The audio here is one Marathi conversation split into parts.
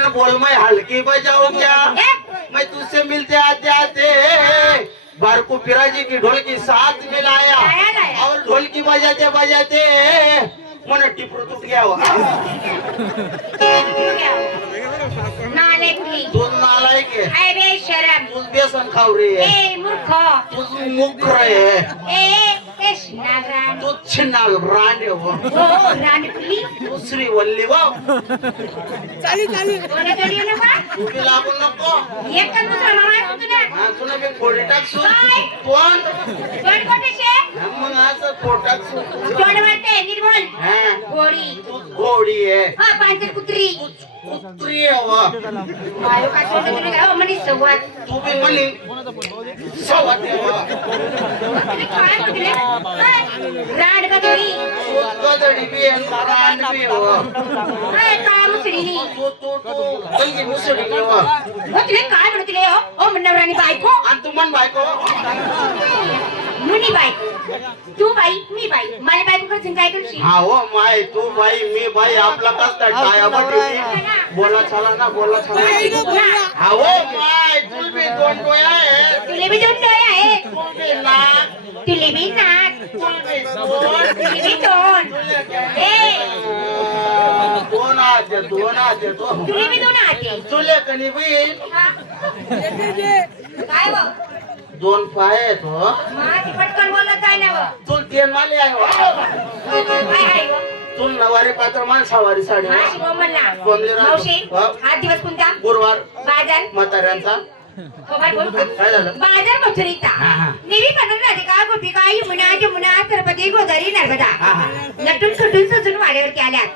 मन बोल मैं हल्की बजाऊं क्या, मैं तुझसे मिलते आते आते बारको पिराजी की ढोल की साथ मिलाया और ढोल की बजाते बजाते मन टिपरू टूट गया हो. तू नालायक आहे. अरे शरम. तू बेसन खाऊ रे. ए मूर्ख. तू मुख रे. ए शिनागरान. तू छिन्ना रांडे हो. ओ रांडपुली. दुसरी वल्ली वा. चाली कोणा तरी ना बा. तू बी लागू नको. एक का दुसरा मामा तुला. हा तुला मी फोडी टाकसू. कोण कोणशे. मग असं फोड टाकसू. कोण वाटते निर्मल. हा घोडी. तू घोडी आहे. हा पांचर कुत्री. कुत्री आहे वा. मायो का तोंड तुला गाव म्हणे संवाद. तू बी म्हणी सवाद आहे वा. तुम्ही काय म्हटले. रांड का तुम्ही. गदडी बी आहे रांड बी आहे वा. ए का मुसडीनी. तू कलगी मुसडी आहे वा. तुला काय म्हणतले हो. ओ मनवरानी बायको. आणि तू मन बायको. मुनी बायको. तू बाई मी बाई. माझ्या बायको कडे काय करशील. हा हो माय तू बाई मी बाई आपला कस काय काय बोला चला ना बोला चला. हा हो माय तुला बी दोन डोळे आहे. तुले बी दोन डोळे आहे. तू बी नाक. तुले बी नाक. तुला बी दोन. तुले बी दोन. ए दोन हात आहे, दोन हात आहे तो. तुले बी दोन हाते. तुले कणी बी काय हो. दोन पाय आहेत हो. माझी पटकन बोलत काय ना हो. तुला तेल माले आहे हो. काय आहे हो. तुला नवारी पात्र मान सवारी साडी हो. माशी बोंबलला. बोंबली राहतो. मावशी हा. हा दिवस कोणता. गुरुवार बाजार. म्हाताऱ्यांचा. हो बाय बोल. काय झालं. बाजार मथुरीचा. हा, हा. नेहमी बनवून राहते का गोपिका यमुना जमुना सरपती गोदावरी नर्मदा. हा, हा. नटून खटून सजून वाड्यावरती आल्यात.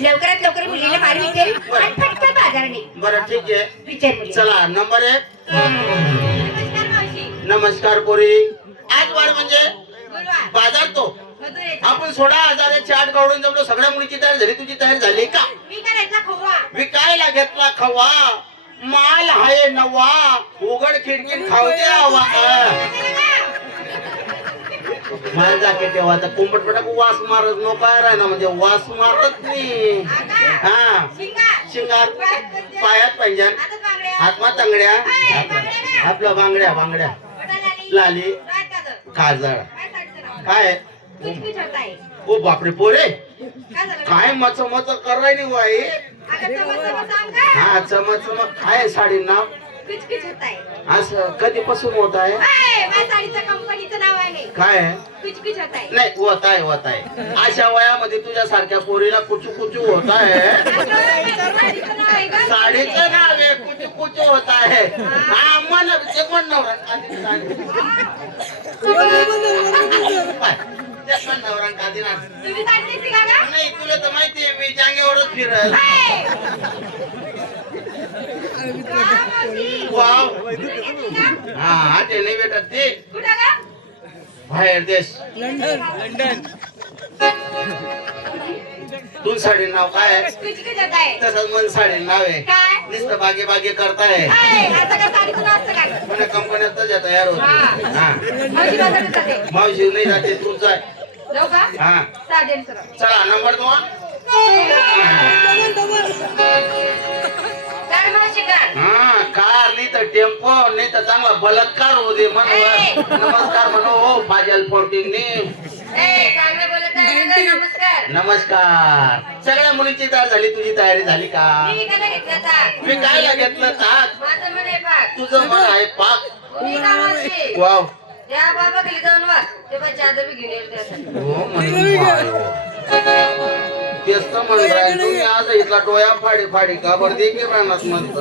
लवकरात लवकर मुलीला मार विचार आणि फटकन बाजाराने. बरं ठीक आहे विचार मुली. चला नंबर 1. नमस्कार मावशी. नमस्कार पोरी. आज वार म्हणजे गुरुवार. बाजार तो मथुरेचा. आपण 16,000 आठ गावडून जमलो. सगळ्या मुलीची तयारी झाली. तुझी तयारी झाली का. मी करायचा खोवा. विकायला घेतला खवा. माल हाय नवा. उघड खिडकीन खाऊ दे आवा. मला जाके तेव्हा आता कुंभटपटा वास मारत नको आहे ना. म्हणजे वास मारत नाही. हा शिंगार पायात पैंजण हातमा तंगड्या आपल्या बांगड्या बांगड्या लाली काजळ काय. ओ बापरे पोरे काय मच मच करायली वाई. हा चमक चमक काय साडी नाव असं कधीपासून होत आहे. काय नाही होत आहे. अशा वयामध्ये तुझ्या सारख्या पोरीला कुचू कुचू होत आहे. साडीचं नाव आहे कुचू कुचू होत आहे. हा मन ते पण नवरा नाही तुला तर माहितीये मी जागेवरच फिरल. वाव हा ते नाही भेटत ते बाहेर देश लंडन. तू साडी नाव काय आहे. तसंच मन साडी नाव आहे. नुसतं बागे बागे करताय. पण कंपन्यात तर तयार होती. हा मावशी नाही जाते तू जाय. हा चला नंबर 2. हा कार नाही तर टेम्पो नाही तर चांगला बलात्कार होऊ दे म्हणून नमस्कार म्हणू हो फाजल फोर्टिंग. नमस्कार. सगळ्या मुलीची तयारी झाली. तुझी तयारी झाली का. मी कायला घेतलं ताक. तुझं मन आहे पाक. वाव हो तेच तर म्हणताय तुम्ही. आज इथला डोया फाडी फाडी का बरं देखील राहणार म्हणत.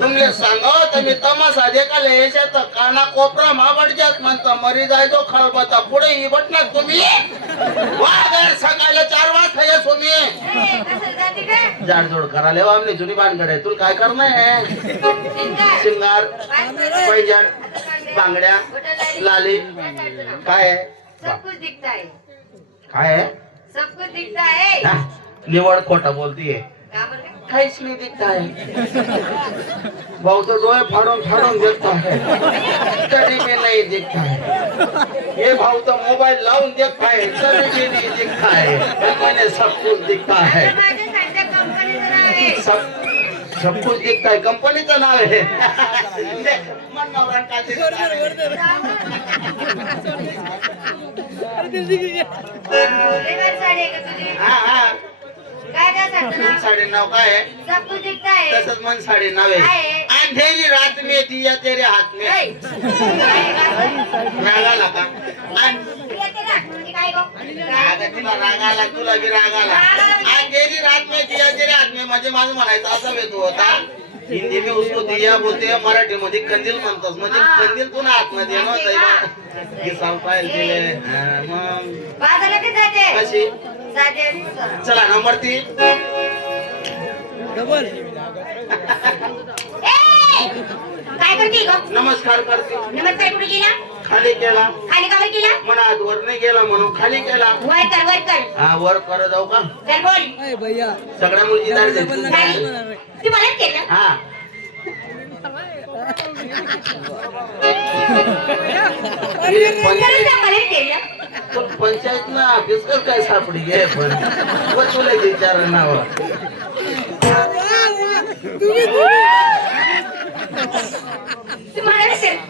तुम्ही सांगा तुम्ही तमाशा देखाले याच्यात काना कोपरा माबडच्यात म्हणता मरी जायचो खळबता पुढे ही बटणार तुम्ही. वाघर सकाळला 4 वाजता या तुम्ही जाडजोड करायला हो आमने जुनी बांधकडे. तुला काय करणं आहे. शिंगार पैंजण बांगड्या लाली काय काय सब कुछ दिखता है. निवड खोटा बोलतीये. काहीच नाही दिखता है. भाऊ तो डोळे फाडून फाडून देखता है तरी भी नहीं दिखता है. ये भाऊ तो मोबाइल लावून देखता है तरी भी नहीं दिखता है. मैंने सब कुछ दिखता है. सब सब कुछ दिखता है कंपनीचं नाव आहे मन नवरा काढते हा हा साडे नाव काय आहे तसंच मन साडे नाव आहे अंधेरी रात में दिया तेरे हाथ में रागाला का तिला रागाला तुला बी रागाला अंधेरी रात में दिया तेरे हाथ में म्हणजे माझं म्हणायचं असं वेळ होता हिंदी में उसको दिया बोलते मराठी मध्ये कंदील म्हणतात म्हणजे कंदील पुन्हा आतमध्ये पाहिजे मग कशी चला नंबर 3 काय करते ग नमस्कार करते नमस्कार कुठे गेला खाली केला खाली का वर केला मनात वर नाही गेला म्हणून खाली केला वर कर हा वर कर जाऊ का चल बोल सगळ्या मुलगी दार तू मला केलं हा पंचायत ना ऑफिसर काय सापडी घे पण तुला विचार नाव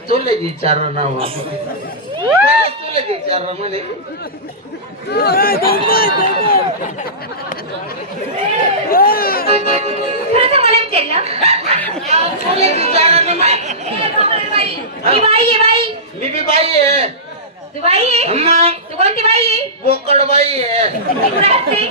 तुला विचार नाव तुला विचार म्हणे मी बी बाई आहे तू बाई आहे तू कोणती बाई आहे बोकड बाई आहे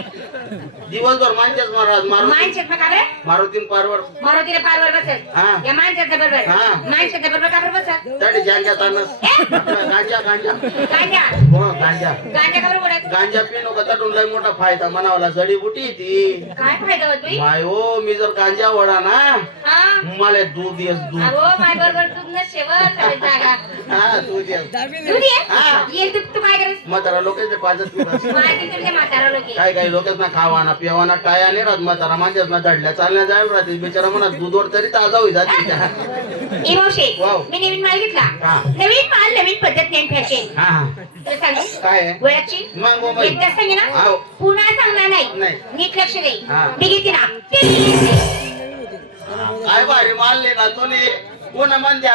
दिवसभर माणसाच माणसात मग काय मारुतीन पारवर मारुतीला पारवर बसत हा. या माणसाच्या बरोबर हा. माणसाच्या बरोबर का बरोबर बसत तडी गांजा तानस गांजा गांजा गांजा हो गांजा गांजा का बरोबर बोलत गांजा पिणू का तटून लय मोठा फायदा म्हणावला जडीबुटी ती काय फायदा होत बाई माय हो मी जर गांजा वडा ना हा मला दूध येस दूध अहो माय बरोबर दूध न शेवट जागा हा दूध येस दूध ये हा. ये तू काय करस म्हातारा लोकांचे पाजत पिरस मारती तुमच्या म्हातारा लोक काय काय लोकांना खावाना पिवाना टाया नाही राहत म्हातारा माणसात ना दडल्या चालल्या जायला राहते बिचारा म्हणा दूधवर तरी ताजा होई जाते इमोशे वाव. मी नवीन माल घेतला हा. नवीन माल नवीन पद्धत नवीन फॅशन हा हा तुला सांगू काय आहे ओळखची मग बाई एकदा सांगे ना हाव. पुन्हा सांगणार नाही नाही. नीट लक्ष दे हा. मी घेते ना काय भारी मारले ना तुम्ही कोण म्हणते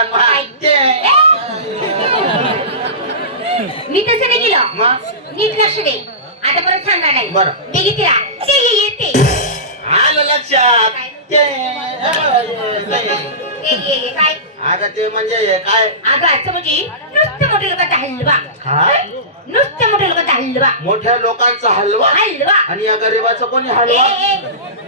मी तसं नाही केलं मग नीट लक्ष दे आता परत सांगणार नाही बरं. मी घेते ना ते येते आलं लक्षात ते काय अगं ते म्हणजे हे काय अगं असं म्हणजे नुसतं मोठ्या लोकांचा हलवा काय नुसतं मोठ्या लोकांचा हलवा मोठ्या लोकांचा हलवा हलवा आणि या गरीबाचा कोणी ए, हलवा ए,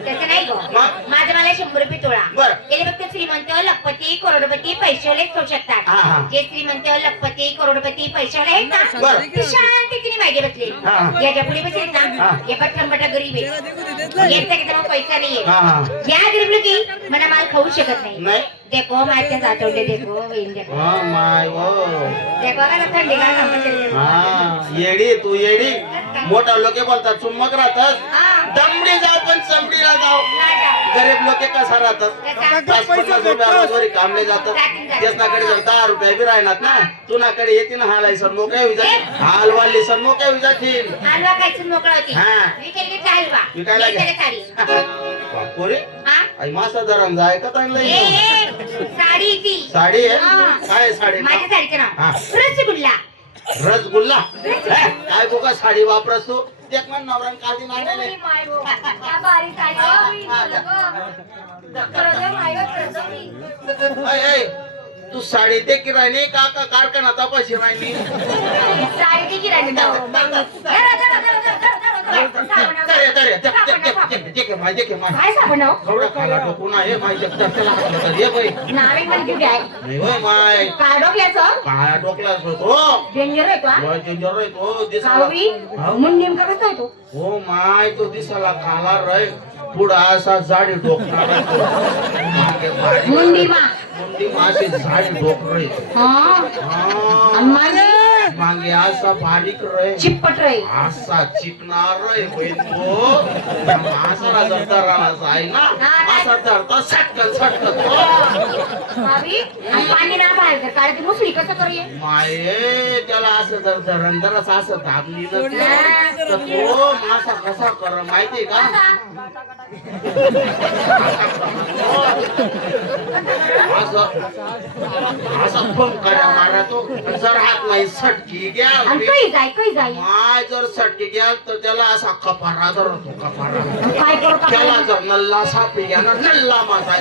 तसं नाही गो मग? माझं मला 100 रुपये तोळा बरं. गेले फक्त श्रीमंत लखपती करोडपती पैशावाले खाऊ हा, शकतात हा. जे श्रीमंत लखपती करोडपती पैशावाले आहेत ना बरं. ते शांतीने मागे बसले हा, हा. याच्या पुढे बसले ना हा. हे पटकंबटा गरीब आहे याचा किती पैसा नाहीये हा हा या गरीब लोकी मला माल खाऊ शकत नाही नाही देखो माझ्या साठवले देखो वहीन देखो हा माय वो देखो का ना थंडी का कंपल्सरी हा येडी तू येडी मोठा लोके बोलतात चुम्मक राहतात हा दमडी जाऊ पण चमडीला जाऊ गरीब लोके कसा राहतात 50-50 रुपयावर कामले जातात त्याच्याकडे जर 10 रुपये बी राहणार ना तुनाकडे येते ना हालाय सर मोकळ्या विजातील हाल वाढली सर मोकळ्या विजातील हलवा खायचं मोकळा होती हा. मी केली की हलवा विकायला घ्या. साडी पोरे हा आई मासा धरण जाय का चांगलं ए, साडी ती साडी आहे हा. काय साडी माझ्या साडीचं नाव हा. रसगुल्ला रसगुल्ला काय बोका साडी वापरस तू देख मन नवरान काळजी नाही तू साडी दे की राहिली का कारखाना तपाशी राहिली काय साबण नाव नावे पण किती आहे काय डोक्याचं काय डोकलाच होतो डेंजर आहे का डेंजर आहे तो कावी दिसायला मुन नेमका कसा आहे तो हो माय तो दिसायला खाला रे पुढा असा जाडी डोकणार मुंडी मा मुंडी माशी झाडी डोक रे हा मागे मागे असा बारीक रे चिपट रे असा चिकणार रे होईल तो त्या मासाला जर धरायचा आहे ना असा धरता सटकन सटकन कावी पाणी ना बाहेर कर काय ती मुसळी कसं करूये माये त्याला असं जर धरण जर असं धाबली तर तो मासा कसा कर माहितीये का असं फंकाऱ्या मारा तो जर हात नाही सटकी घ्या आणि काही जाई माय जर सटकी घ्याल तर त्याला असा कपारा धरतो कपारा काय करतो त्याला जर नल्ला सापी घ्या ना नल्ला माझा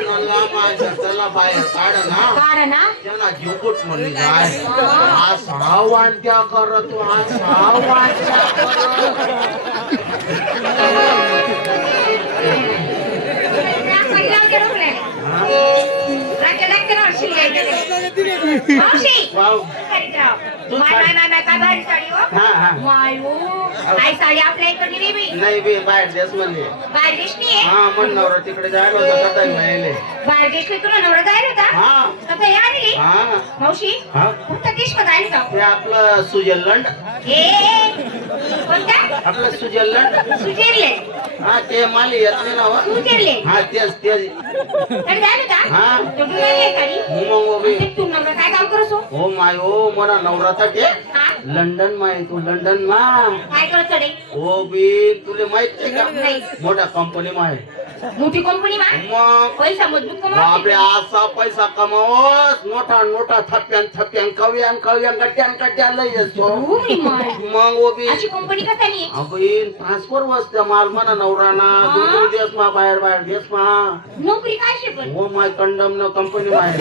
नल्ला माझा त्याला बाहेर काढ ना त्याला जीवकुट म्हणली काय असा वांट्या करतो असा वांट्या नाही बी बाहेर देश म्हणले हा म्हण नवरा तिकडे जायला होता कथा मिळाले हा मावशी हा कोणता देश मध्ये का ते आपलं स्वित्झर्लंड कोणता आपलं स्वित्झर्लंड स्वित्झर्लंड हा ते माली येत नाही ना हो. स्वित्झर्लंड हा तेच तर जायला का हा तो गेले खाली मग उभी. तू नवरा काय काम करतो हो माय हो मला नवरा तर ते हा लंडन माय तू लंडन मा काय करत चढे हो बी तुले माहित नाही का नाही मोठ्या कंपनी माय मोठी कंपनी मा मग पैसा मजबूत बापरे कमावते असा पैसा कमावस मोठा मोठा थप्प्यान कव्यान गट्ट्यान लई असतो मग उभी अशी कंपनी कसा नाही अबीन ट्रान्सफर वसते माल म्हणा नवराना दोन दिवस मा बाहेर दिवस मा नोकरी काय शे पण हो माय कंडम न कंपनी माय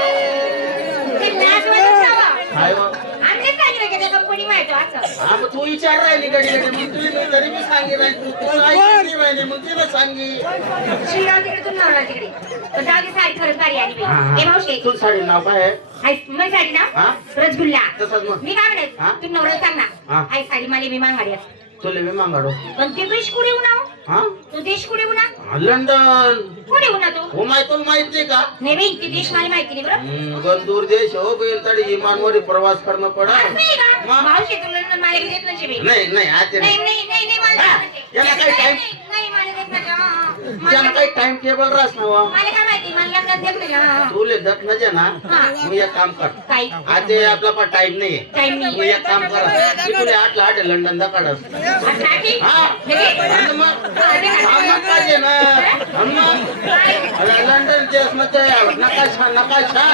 ते लाज वाटत जावा काय हो? आम्ही सांगितलं की त्या कंपनी माहिती असं हा, मग तू विचार राहिली कधी मग तुला मी तरी मी सांगेन तू ऐकली राहिली मग तिला सांगी श्रीराम तिकडे तू नवरा तिकडे तर जाऊ दे साडी खरंच भारी आली बाई. ए मावशी तू साडी नाव काय आहे? आई मग साडी ना हा? रसगुल्ला तसंच मग मी काय हा? म्हणत तू नवरा सांग हा. ना आई साडी मला मी मागाडी तुला मी मागाडो पण ते देश कुठे उन्हा हा तो देश कुठे उन्हा लंडन कुठे उन्हा तो हो माय तुला माहित नाही का नाही बाई ते देश मला माहिती नाही बरं गंदूर देश हो बेल तरी विमानवर प्रवास करणं पडा असं आहे का मग? मावशी तुला लंडन मला देत नसे बाई नाही आता नाही नाही नाही नाही मला हा, देत नसे. याला काय नाही, time? नाही मला देत नसे. त्याला काही टाइम टेबल राहस ना वा. मला काय माहिती मला लग्नात देत नाही ना. तुले दत नजे ना हा. मग एक काम कर काय आता आपला पण टाइम नाहीये टाइम मग नाही एक काम कर मी तुला 8 ला लंडन दाखडस अच्छा की हा लगेच? आणि मग सामान पाहिजे ना आणि मग अरे लंडन देश मध्ये नकाशा नकाशा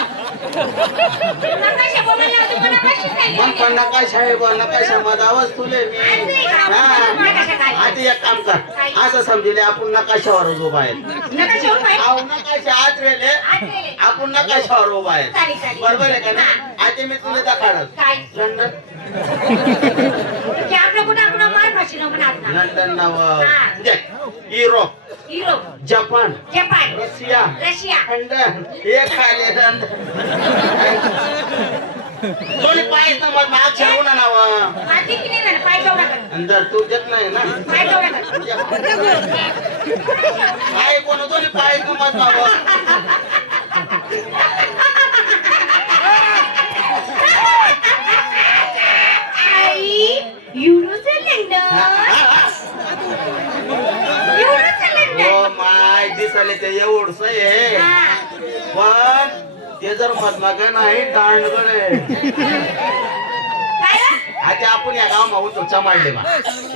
बोलायला होतं, मला कशी सांगितलं? मग पण नकाशा आहे बा नकाशा माझा आवाज तुले मी हा आता एक काम कर असं समजले आपण नकाशावर उभा आहे नकाशा हो काय? अहो नकाशा आत रेले आत गेले. आपण नकाशावर उभा आहे चालेल, चालेल. बरोबर आहे का ना आता मी तुला दाखवणार काय? लंडन की आपलं कुठं आपण मार फाशी नको ना आता. लंडन नाव हा. Europe Europe, Japan Japan, Russia Russia. London हे खाले दोन्ही पाय मग माग ठेवू ना नाव माती की नाही झालं? पाय ठेवला का? अंदर तू देत नाही ना पाय ठेवला का? पाय कोण दोन्ही पाय मत नाव आई, युरोचं लंडन. युरोचं लंडन. हो माय दिसाले ते एवढस आहे हा. पण ते जर मधमागा नाही दांडगड आहे काय रे? आता आपण या गाव उतर चमाडले मा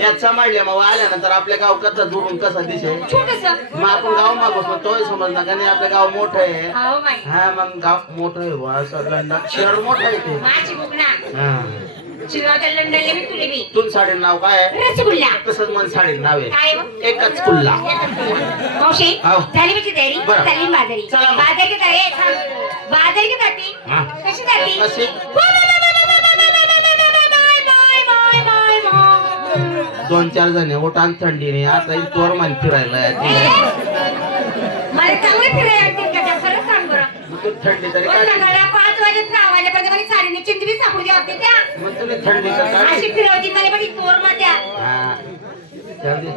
या चमाडले मग आल्यानंतर आपल्या गाव कसं दुरून कसं दिसेल छोटंसं. मग आपण गाव मागवतो तोय समजला का नाही आपलं गाव मोठं आहे हो बाई. हा मग गाव मोठं आहे बुवा, असं लंडन शहर मोठं आहे ते माझी बुकना. हा शिरगावच्या लंडनला मी तुले मी. तुम साडी नाव काय आहे रसगुल्ला. तसंच मन साडी नाव आहे काय हो? एकच कुल्ला मावशी हो. झाली माझी तयारी बरं. चालली मी बाजारी चला मग. बाजार की तयारी बाजार की जाती हा. कशी जाती कशी? बाय. 2-4 जण ओटान थंडीने आता तोर मान फिरायला मला चांगले फिरायला लागतील का त्या? खरंच सांग बरं. मग तू थंडी तरी रोज काय सकाळी 5 वाजे 6 वाजेपर्यंत मला साडीने चिंदवी सापडू द्या होते त्या मग तुला थंडीचं काय अशी फिरवती मला पण तोर मात्या हा जाऊ दे.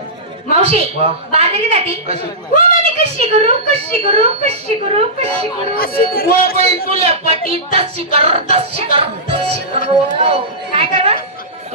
मावशी वा. बाजारी जाती कशी? हो म्हणे कशी करू वो बाई तुला पाटी तशी कर काय कर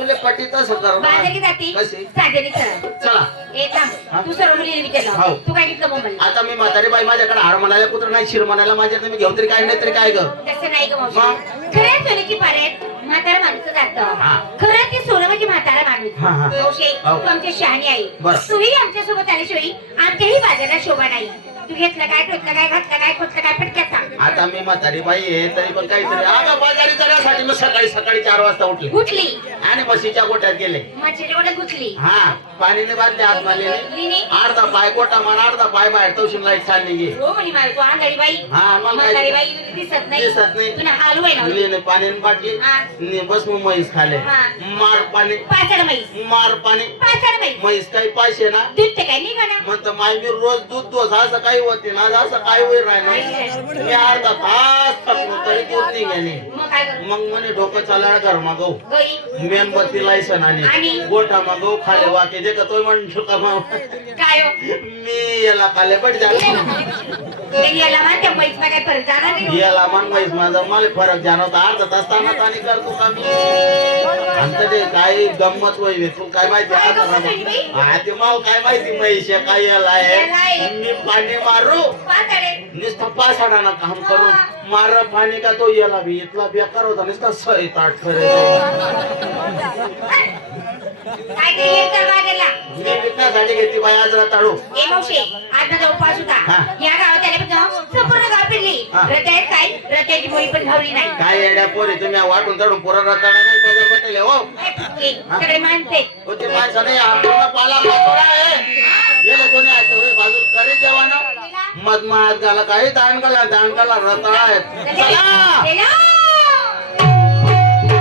तुला पटी तसं कर बाजारी जाती कशी साजरी चल चला ए हा? थांब तू सर्व मुलीने हो. विचारलं तू काय घेतलं मोबाईल आता मी म्हातारी बाई माझ्याकडे हार म्हणायला कुत्र नाही शिर म्हणायला माझ्याकडे मी घेऊन तरी काय नाही तरी काय ग तसं नाही ग मावशी मग? खरंच सोन्याची पारेत म्हातारा माणूस जातं हा. खरं ते सोनं म्हणजे म्हातारा माणूस हा, हा. मावशी हो. तू आमची शहाणी आई बरं. तुम्ही आमच्यासोबत आल्याशिवाय आमच्याही बाजारात शोभा नाही तू घेतलं काय ठेवलं काय घातलं काय खोटलं काय पटक्यात सांग आता मी म्हातारी बाई आहे तरी पण काहीतरी अगं बाजारी जाण्यासाठी मी सकाळी 4 वाजता उठले गुटली आणि म्हशीच्या गोट्यात गेले माझ्या एवढं गुटली हा पाणीने बांधले हात मारलेले लिनी अर्धा पाय गोटा मान अर्धा पाय बाहेर तवशीन लाईट चालली गे हो म्हणे मला तू आंधळी बाई हा मला म्हातारी काय बाई तुला दिसत नाही दिसत नाही. तुला हालू आहे ना लिहिणे पाण्याने बाटली हा. नि बस मग म्हैस खाले हा. मार पाणी पाचड म्हैस मार पाणी पाचड म्हैस म्हैस काही पाचशे ना दूध ते काय निघा ना म्हणतं माय मी रोज दूध दोस असं काही होते ना असं काही होईल राहिलं मी अर्धा तास थकलो तरी दूध नाही गेले मग काय कर मग म्हणे डोकं चालायला घर मागव गई मेणबत्ती लायसन आणि आणि? गोठा मागव खाले वाके जे का तो म्हणतो का मग काय हो? मी याला खाले पट झाला नाही याला माहिती म्हैस काय परत जाणार नाही याला मन म्हैस माझा मला फरक जाणवता अर्धा तास ताना आणि करतो का मी आणि ते काय गंमत होईल तू काय माहिती काय गंमत होईल बाई? हा ते माव काय माहिती म्हैस आहे, काय याला याला आहे आहे. मी पाणी मारू पाचड आहे. नुसतं पासाडाना काम करून मार पाणी का तो याला बी इथला बेकार होता नुसता सई ताट काय ते येत तर वाढेला. मी विकण्यासाठी घेतली बाई आज ताडू ए मावशी आज माझा उपास होता हा. या गावात आल्यापासून संपूर्ण गाव फिरली हा. रतायत काय रतायची मुळी पण धावली नाही काय येड्या पोरी तुम्ही वाटून चढून पोरा रताडा नाही बदल पटेल हो ए, सगळे माणसे होते माणसं नाही आपल्याला पाला पाचोळा आहे गेले कोणी आहे बाजू करे जेवण मधमात गाला काही दांडगाला रताळा आहेत चला गेला.